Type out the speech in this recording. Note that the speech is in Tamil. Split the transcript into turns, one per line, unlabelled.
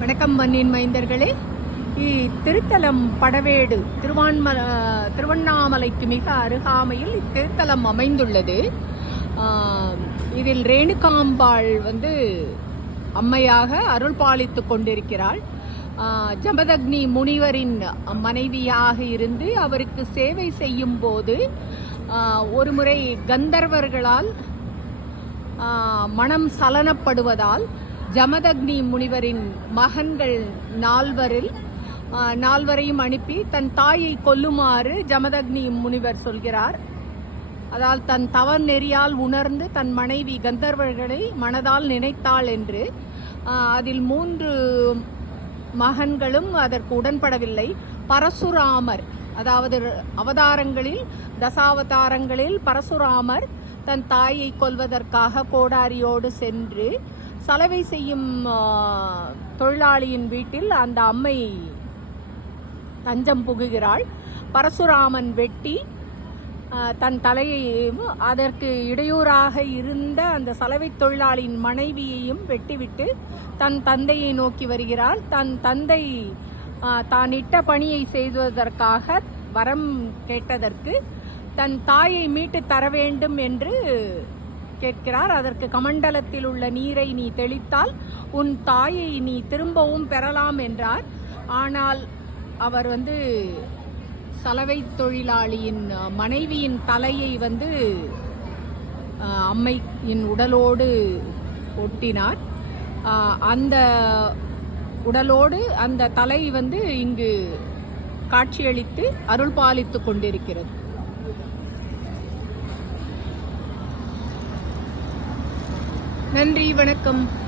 வணக்கம் மண்ணின் மைந்தர்களே. இத்திருத்தலம் படவேடு திருவான்ம திருவண்ணாமலைக்கு மிக அருகாமையில் இத்திருத்தலம் அமைந்துள்ளது. இதில் ரேணுகாம்பாள் வந்து அம்மையாக அருள் பாலித்து கொண்டிருக்கிறாள். ஜபதக்னி ஜமதக்னி முனிவரின் மனைவியாக இருந்து அவருக்கு சேவை செய்யும் போது ஒருமுறை கந்தர்வர்களால் மனம் சலனப்படுவதால் ஜமதக்னி முனிவரின் மகன்கள் நால்வரில் நால்வரையும் அனுப்பி தன் தாயை கொல்லுமாறு ஜமதக்னி முனிவர் சொல்கிறார். அதால் தன் தவ நெறியால் உணர்ந்து தன் மனைவி கந்தர்வர்களை மனதால் நினைத்தாள் என்று அதில் மூன்று மகன்களும் அதற்கு உடன்படவில்லை. பரசுராமர் அதாவது அவதாரங்களில் தசாவதாரங்களில் பரசுராமர் தன் தாயை கொல்வதற்காக கோடாரியோடு சென்று சலவை செய்யும் தொழிலாளியின் வீட்டில் அந்த அம்மை தஞ்சம் புகுகிறாள். பரசுராமன் வெட்டி தன் தலையையும் அதற்கு இடையூறாக இருந்த அந்த சலவை தொழிலாளியின் மனைவியையும் வெட்டிவிட்டு தன் தந்தையை நோக்கி வருகிறாள். தன் தந்தை தான் இட்ட பணியை செய்வதற்காக வரம் கேட்டதற்கு தன் தாயை மீட்டு தர வேண்டும் என்று கேட்கிறார். அதற்கு கமண்டலத்தில் உள்ள நீரை நீ தெளித்தால் உன் தாயை நீ திரும்பவும் பெறலாம் என்றார். ஆனால் அவர் வந்து சலவை தொழிலாளியின் மனைவியின் தலையை வந்து அம்மையின் உடலோடு ஒட்டினார். அந்த உடலோடு அந்த தலை வந்து இங்கு காட்சியளித்து அருள் பாலித்து கொண்டிருக்கிறது. நன்றி வணக்கம்.